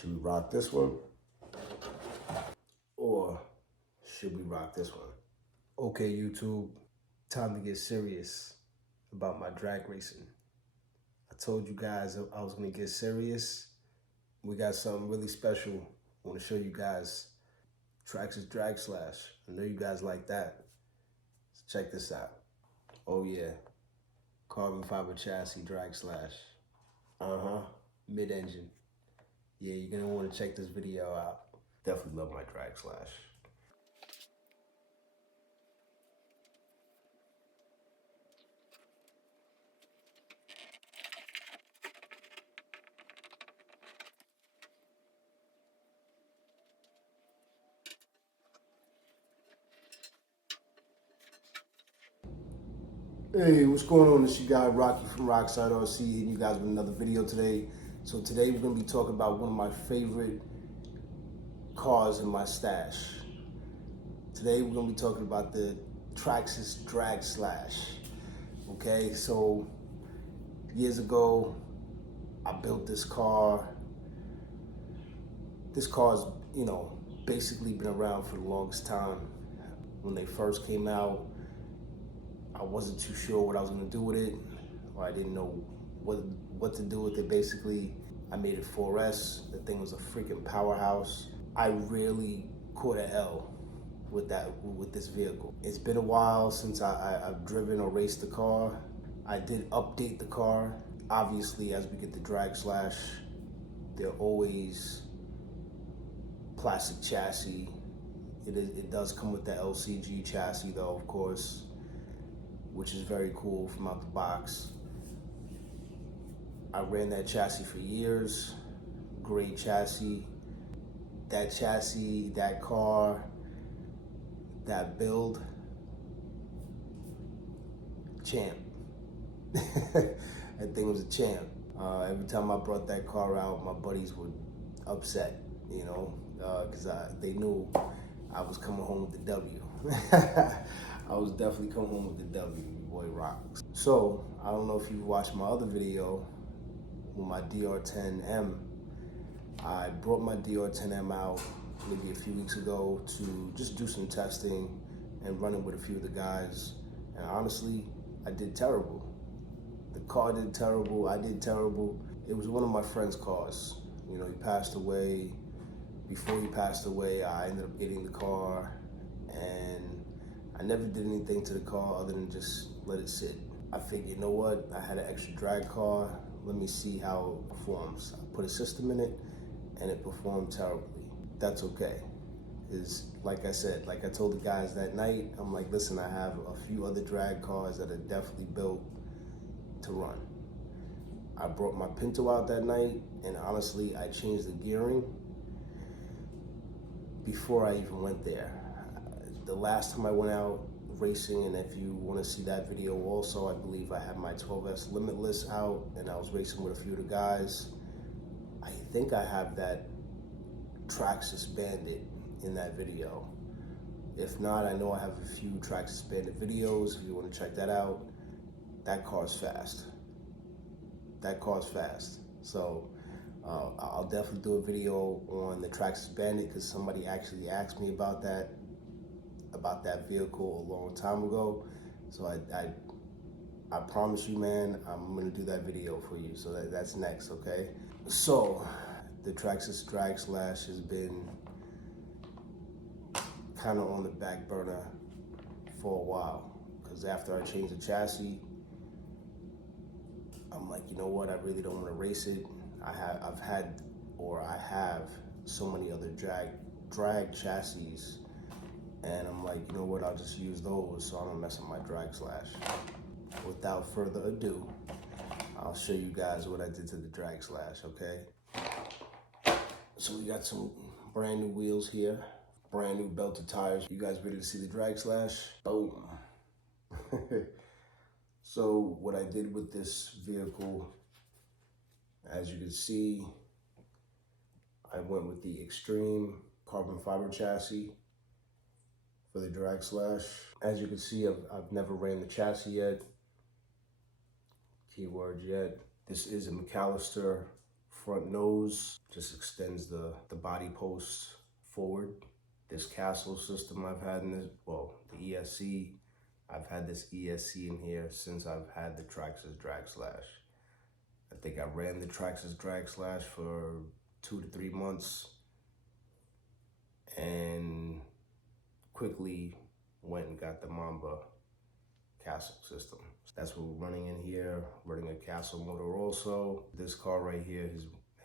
Should we rock this one? Or should we rock this one? Okay, YouTube, time to get serious about my drag racing. I told you guys I was gonna get serious. We got something really special. I wanna show you guys. Traxxas Drag Slash. I know you guys like that. So check this out. Oh yeah, carbon fiber chassis drag slash. Mid-engine. Yeah, you're gonna wanna check this video out. Definitely love my drag slash. Hey, what's going on? It's your guy Rocky from Rockside RC, hitting you guys with another video today. So today we're gonna be talking about one of my favorite cars in my stash. Today we're gonna be talking about the Traxxas Drag Slash. Okay, so years ago, I built this car. This car's, basically been around for the longest time. When they first came out, I wasn't too sure what I was gonna do with it, or I didn't know what to do with it. Basically, I made it 4S. The thing was a freaking powerhouse. I really caught an L with this vehicle. It's been a while since I've driven or raced the car. I did update the car. Obviously, as we get the drag slash, they're always plastic chassis. It does come with the LCG chassis though, of course, which is very cool from out the box. I ran that chassis for years. Great chassis. That chassis, that car, that build, champ. That thing was a champ. Every time I brought that car out, my buddies would upset, because they knew I was coming home with the W. I was definitely coming home with the W, boy rocks. So, I don't know if you've watched my other video with my DR10M. I brought my DR10M out maybe a few weeks ago to just do some testing and run it with a few of the guys. And honestly, I did terrible. The car did terrible, I did terrible. It was one of my friend's cars. He passed away. Before he passed away, I ended up getting the car, and I never did anything to the car other than just let it sit. I figured, you know what? I had an extra drag car. Let me see how it performs. I put a system in it, and it performed terribly. That's okay. Like I said, like I told the guys that night, I'm like, listen, I have a few other drag cars that are definitely built to run. I brought my Pinto out that night, and honestly, I changed the gearing before I even went there. The last time I went out racing, and if you want to see that video also, I believe I had my 12S Limitless out, and I was racing with a few of the guys. I think I have that Traxxas Bandit in that video. If not, I know I have a few Traxxas Bandit videos if you want to check that out. That car's fast. That car's fast. So I'll definitely do a video on the Traxxas Bandit because somebody actually asked me about that vehicle a long time ago. So I promise you, man, I'm gonna do that video for you. So that's next, okay? So the Traxxas Drag Slash has been kind of on the back burner for a while, because after I changed the chassis, I'm like, you know what? I really don't want to race it. I have so many other drag chassis, and I'm like, you know what? I'll just use those so I don't mess up my drag slash. Without further ado, I'll show you guys what I did to the drag slash, okay? So we got some brand new wheels here, brand new belted tires. You guys ready to see the drag slash? Boom. So what I did with this vehicle, as you can see, I went with the Xtreme carbon fiber chassis for the drag slash. As you can see, I've never ran the chassis yet. Keywords yet. This is a McAllister front nose just extends the body post forward. This castle system I've had in this, well, the ESC, I've had this ESC in here since I've had the Traxxas drag slash. I think I ran the Traxxas drag slash for 2 to 3 months and quickly went and got the Mamba castle system. So that's what we're running in here, running a castle motor also. This car right here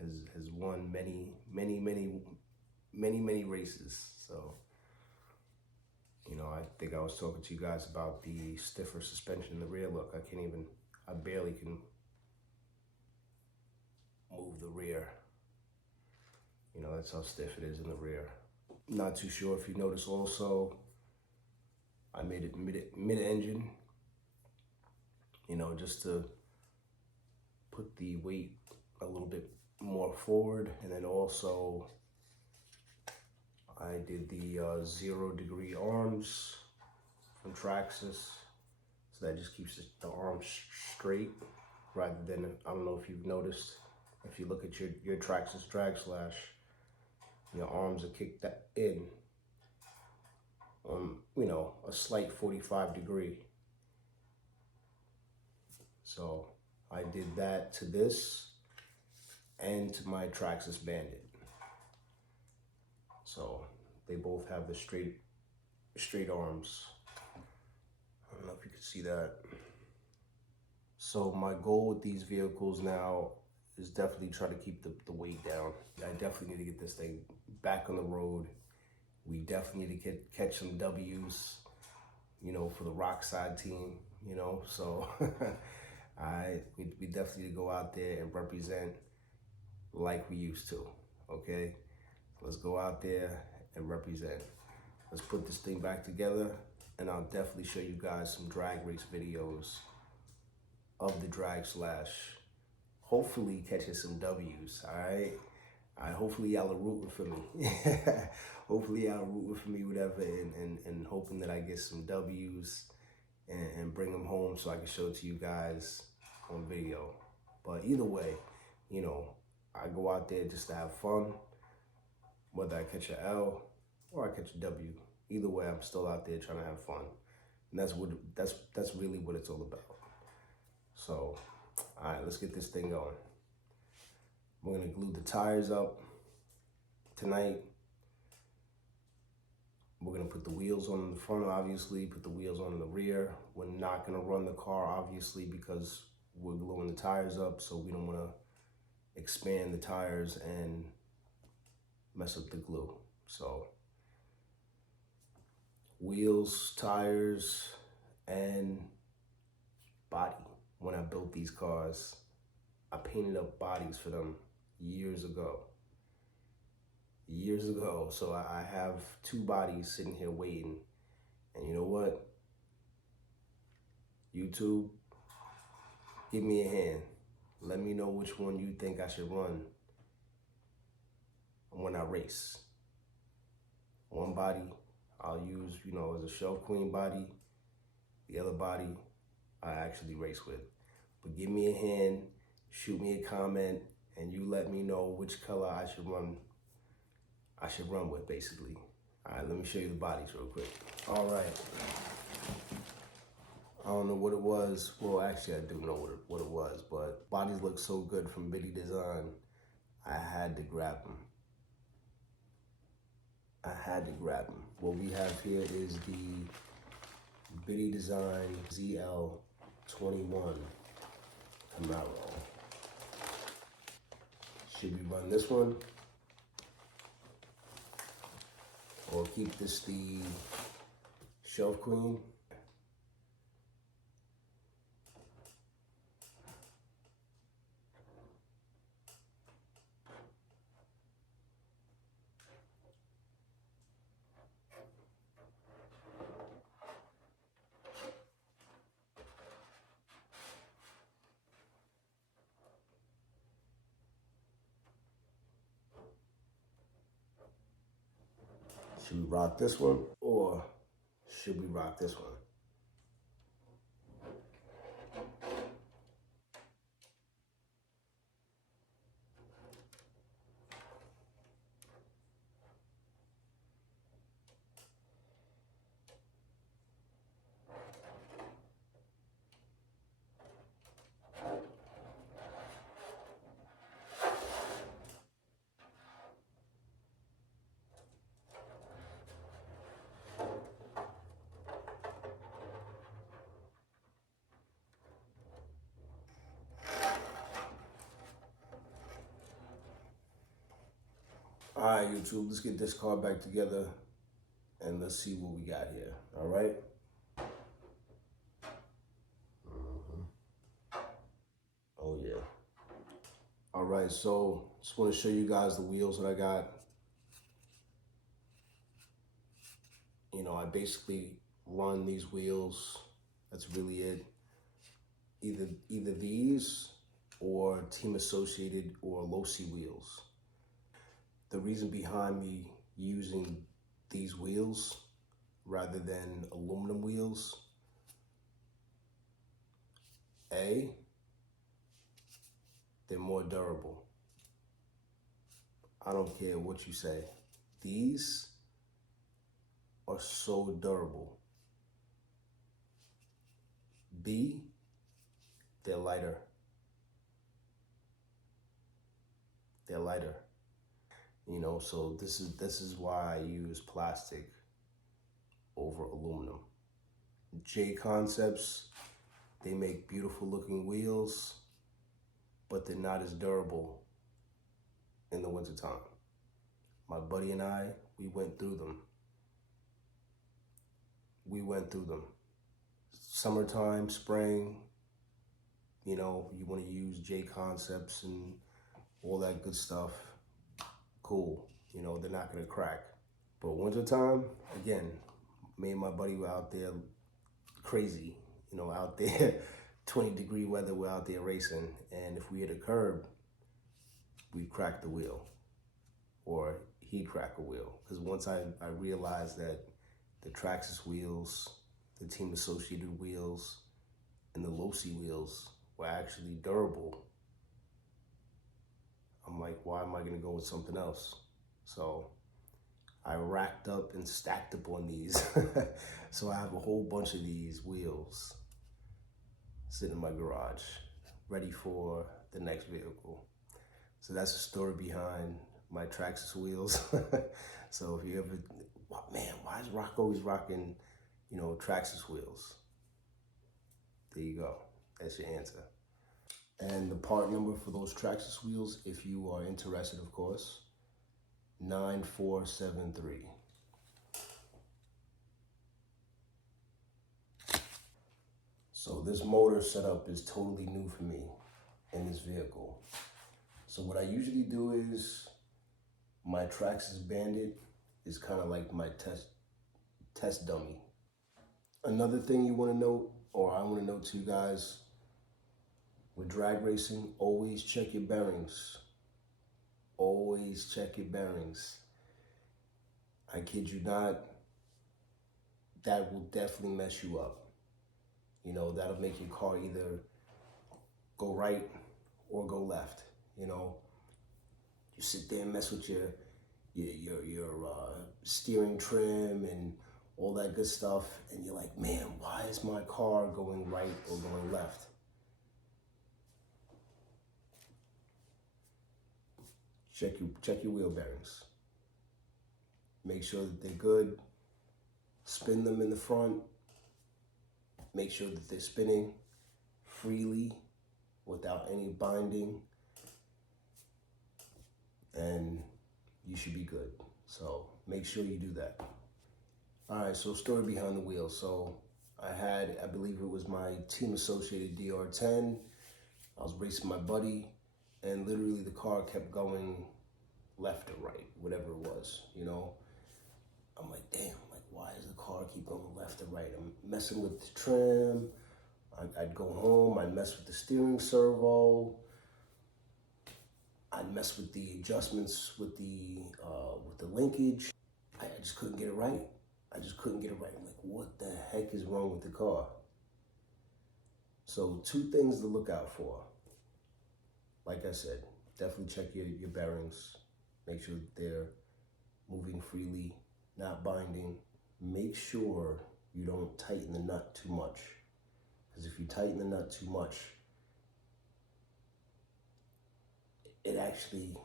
has won many races. So, you know, I think I was talking to you guys about the stiffer suspension in the rear. Look, I barely can move the rear. You know, that's how stiff it is in the rear. Not too sure if you notice also, I made it mid-engine, you know, just to put the weight a little bit more forward. And then also I did the 0 degree arms from Traxxas. So that just keeps the arms straight rather than, I don't know if you've noticed, if you look at your Traxxas drag slash, your arms are kicked in on, you know, a slight 45 degree. So I did that to this and to my Traxxas Bandit. So they both have the straight arms. I don't know if you can see that. So my goal with these vehicles now is definitely try to keep the weight down. I definitely need to get this thing back on the road. We definitely need to catch some W's, you know, for the Rockside team, you know. So we definitely need to go out there and represent like we used to, okay? Let's go out there and represent. Let's put this thing back together, and I'll definitely show you guys some drag race videos of the drag slash. Hopefully catching some W's, all right? Hopefully y'all are rooting for me. Hopefully y'all are rooting for me, whatever, and hoping that I get some W's and bring them home so I can show it to you guys on video. But either way, you know, I go out there just to have fun, whether I catch a L or I catch a W. Either way, I'm still out there trying to have fun. And that's really what it's all about. So, all right, let's get this thing going. We're gonna glue the tires up tonight. We're gonna put the wheels on in the front, obviously, put the wheels on in the rear. We're not gonna run the car, obviously, because we're gluing the tires up, so we don't wanna expand the tires and mess up the glue. So, wheels, tires, and body. When I built these cars, I painted up bodies for them years ago. So I have 2 bodies sitting here waiting. And you know what? YouTube, give me a hand. Let me know which one you think I should run when I race. One body I'll use, you know, as a shelf queen body. The other body I actually race with. But give me a hand, shoot me a comment, and you let me know which color I should run with, basically. All right, let me show you the bodies real quick. All right. I don't know what it was. Well, actually, I do know what it was, but bodies look so good from BittyDesign, I had to grab them. What we have here is the BittyDesign ZL21 Camaro. Should we run this one? Or keep this the shelf queen? Should we rock this one, or should we rock this one? All right, YouTube, let's get this car back together and let's see what we got here, all right? Oh, yeah. All right, so just want to show you guys the wheels that I got. You know, I basically run these wheels. That's really it. Either these or Team Associated or Losi wheels. The reason behind me using these wheels rather than aluminum wheels, A, they're more durable. I don't care what you say. These are so durable. B, they're lighter. They're lighter. You know, so this is why I use plastic over aluminum. J Concepts, they make beautiful looking wheels, but they're not as durable in the wintertime. My buddy and I, we went through them. Summertime, spring, you know, you want to use J Concepts and all that good stuff. Cool, you know, they're not gonna crack. But wintertime, again, me and my buddy were out there crazy, you know, out there, 20-degree weather, we're out there racing. And if we hit a curb, we'd crack the wheel, or he'd crack a wheel. Because once I realized that the Traxxas wheels, the Team Associated wheels, and the Losi wheels were actually durable, I'm like, why am I gonna go with something else? So I racked up and stacked up on these. So I have a whole bunch of these wheels sitting in my garage, ready for the next vehicle. So that's the story behind my Traxxas wheels. So if you ever, man, why is Rock always rocking, you know, Traxxas wheels? There you go. That's your answer. And the part number for those Traxxas wheels, if you are interested, of course, 9473. So this motor setup is totally new for me in this vehicle. So what I usually do is my Traxxas Bandit is kind of like my test dummy. Another thing you want to note, or I want to note to you guys, with drag racing, always check your bearings. Always check your bearings. I kid you not, that will definitely mess you up. You know, that'll make your car either go right or go left. You know, you sit there and mess with your steering trim and all that good stuff, and you're like, man, why is my car going right or going left? Check your wheel bearings. Make sure that they're good. Spin them in the front. Make sure that they're spinning freely without any binding, and you should be good. So make sure you do that. All right, so story behind the wheel. So I believe it was my Team Associated DR10. I was racing my buddy, and literally the car kept going left or right, whatever it was, you know. I'm like, damn, like, why does the car keep going left or right? I'm messing with the trim. I'd go home, I'd mess with the steering servo. I'd mess with the adjustments with the linkage. I just couldn't get it right. I just couldn't get it right. I'm like, what the heck is wrong with the car? So 2 things to look out for. Like I said, definitely check your bearings. Make sure that they're moving freely, not binding. Make sure you don't tighten the nut too much. Because if you tighten the nut too much, it actually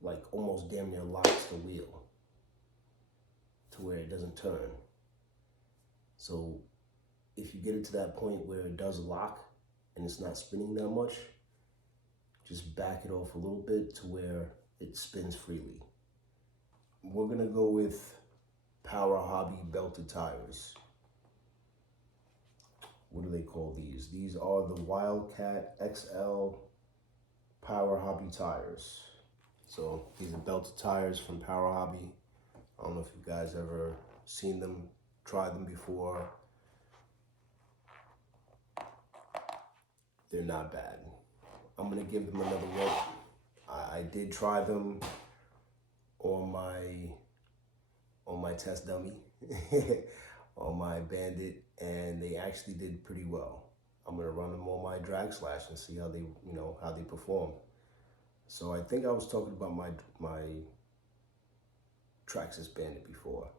like almost damn near locks the wheel to where it doesn't turn. So if you get it to that point where it does lock and it's not spinning that much, just back it off a little bit to where it spins freely. We're gonna go with Power Hobby belted tires. What do they call these? These are the Wildcat XL Power Hobby tires. So these are belted tires from Power Hobby. I don't know if you guys ever seen them, tried them before. They're not bad. I'm gonna give them another look. I did try them on my test dummy, on my Bandit, and they actually did pretty well. I'm gonna run them on my Traxxas and see how they, how they perform. So I think I was talking about my Traxxas Bandit before,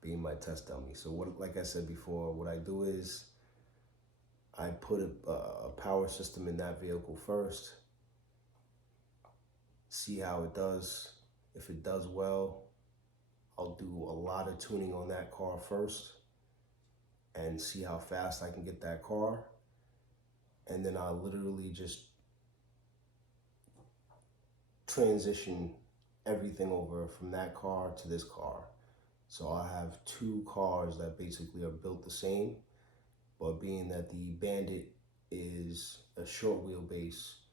being my test dummy. So like I said before, what I do is I put a power system in that vehicle first, see how it does. If it does well, I'll do a lot of tuning on that car first and see how fast I can get that car. And then I'll literally just transition everything over from that car to this car. So I have two cars that basically are built the same, but being that the Bandit is a short wheelbase,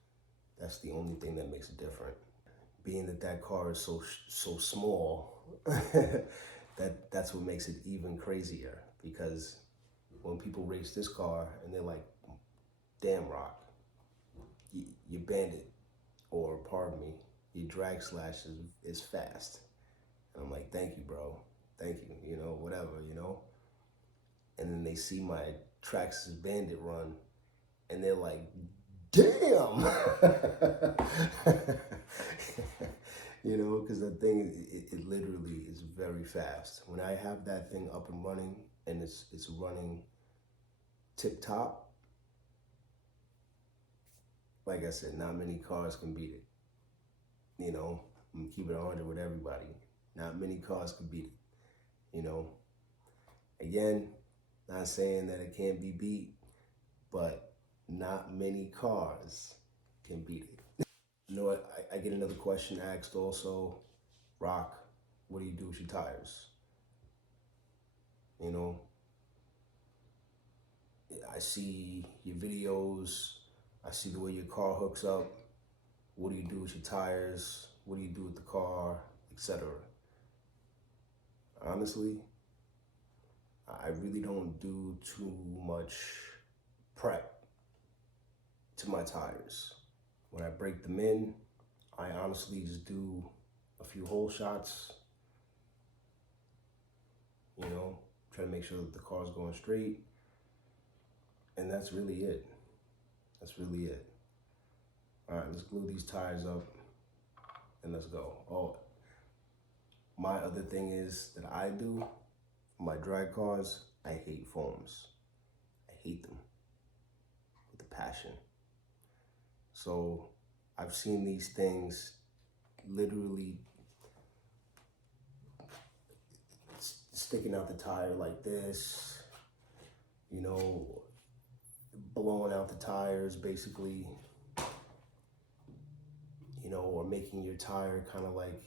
that's the only thing that makes it different. Being that that car is so small, that's what makes it even crazier, because when people race this car and they're like, damn Rock, your Bandit, or pardon me, your Traxxas is fast. And I'm like, thank you, bro. Thank you, whatever, And then they see my Traxxas Bandit run and they're like, damn! Because that thing, it literally is very fast. When I have that thing up and running and it's running tip top, like I said, not many cars can beat it. I'm gonna keep it 100 with everybody. Not many cars can beat it. Again, not saying that it can't be beat, but not many cars can beat it. You know what? I get another question asked also. Rock, what do you do with your tires? I see your videos. I see the way your car hooks up. What do you do with your tires? What do you do with the car, etc.? Honestly, I really don't do too much prep to my tires. When I break them in, I honestly just do a few hole shots, try to make sure that the car's going straight, and that's really it. That's really it. All right, let's glue these tires up and let's go. Oh, my other thing is that I do for my drag cars, I hate foams. I hate them with a passion. So I've seen these things literally sticking out the tire like this, blowing out the tires basically, or making your tire kind of like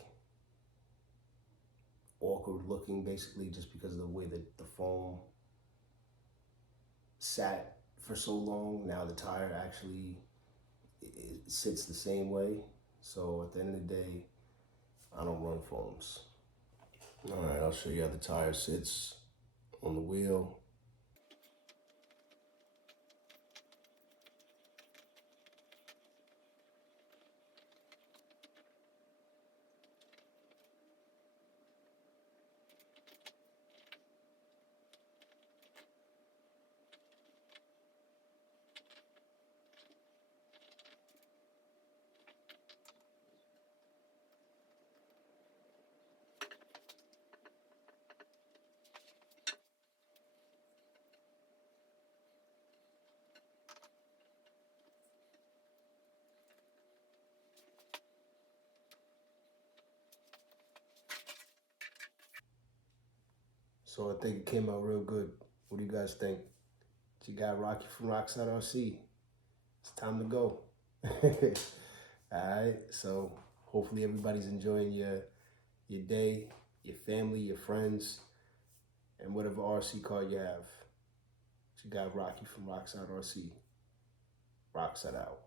awkward looking basically, just because of the way that the foam sat for so long. Now the tire actually it sits the same way. So at the end of the day, I don't run foams. All right, I'll show you how the tire sits on the wheel. So I think it came out real good. What do you guys think? It's your guy Rocky from Rockside RC. It's time to go. All right, so Hopefully everybody's enjoying your day, your family, your friends, and whatever RC car you have. It's your guy Rocky from Rockside RC. Rockside out.